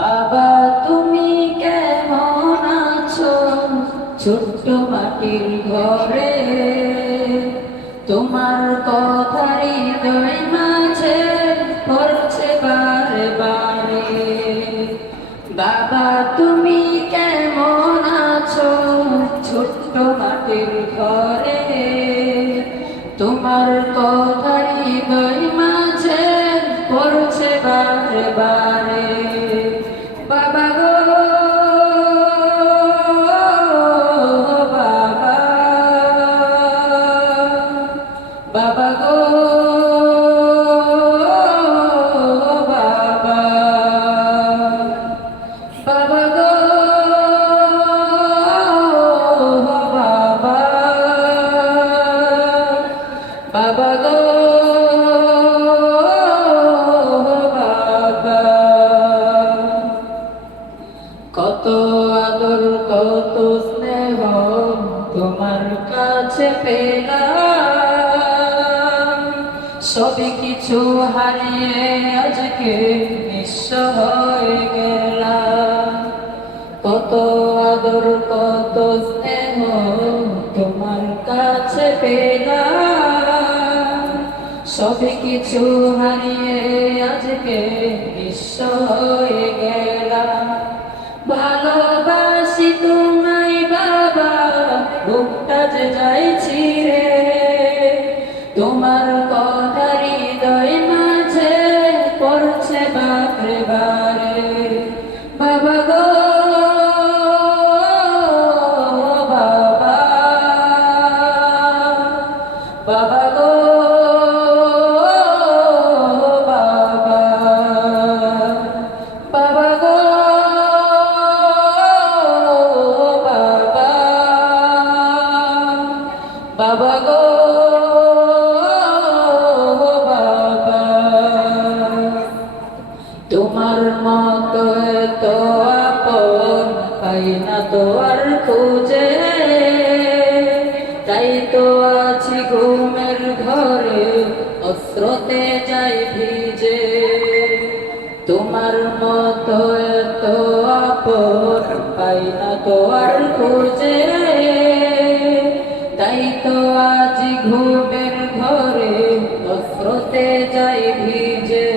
বাবা তুমি কেমন আছো ছোট্ট মাটির ঘরে, তোমার কথা হৃদয় মাঝে পড়ছে বারে বারে। বাবা তুমি কেমন আছো ছোট্ট মাটির ঘরে, তোমার কথা হৃদয় মাঝে পড়ছে বারে বারে। বাবা গো বাবা, বাবা গো বাবা, বাবা গো বাবা, বাবা গো বাবা। কত আদর কত স্নেহ তোমার কাছে পেলাম, সবই কিছু হারিয়ে আজকে নিঃস্ব হয়ে গেলাম। কত আদর কত স্নেহ তোমার কাছে পেলাম, সবই কিছু হারিয়ে আজকে নিঃস্ব হয়ে গেলাম। ভালোবাসি তোমায় বাবা, বুকটা যে যায় ছিঁড়ে, তোমার কথা হৃদয় মাঝে পড়ছে বারে বারে। বাবা গো বাবা, বাবা গো বাবা, বাবা গো বাবা, বাবা গো বাবা। তোমার মতো এত আপন পাই না তো আর খুঁজে, তাই তো আছি ঘুমের ঘরে অস্রোতে যাই ভিজে। তোমার মতো এত আপন পাই না তো আর খুঁজে, তাই তো আজ ঘুমের ঘরে অস্রোতে যাই ভিজে।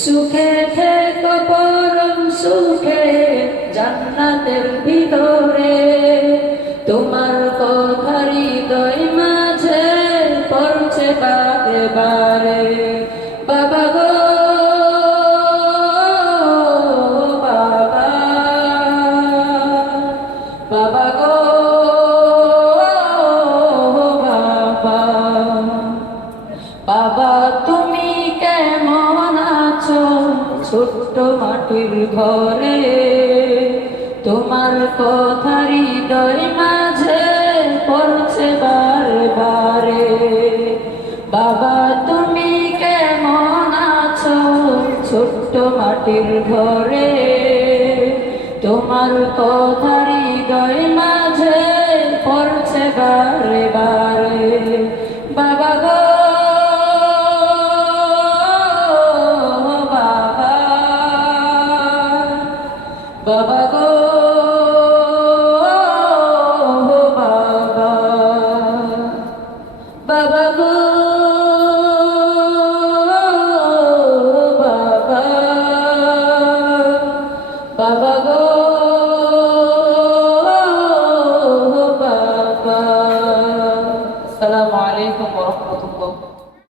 সুখে থেকো পরম সুখে জান্নাতের ভিতরে, তোমার কথা হৃদয় মাঝে পড়ছে বারে বারে। বাবা গো বাবা, বাবা গো বাবা, বাবা তুমি কেমন আছো ছোট্ট মাটির ঘরে, তোমার কথা হৃদয় মাঝে পড়ছে বারে বারে। বাবা তুমি কেমন আছো ছোট্ট মাটির ঘরে, তোমার কথা হৃদয় মাঝে পড়ছে বারে বারে। বাবা গো বাবা, বাবা গো বাবা, বাবা গো বাবা, বাবা গো বাবা। আসসালামু আলাইকুম।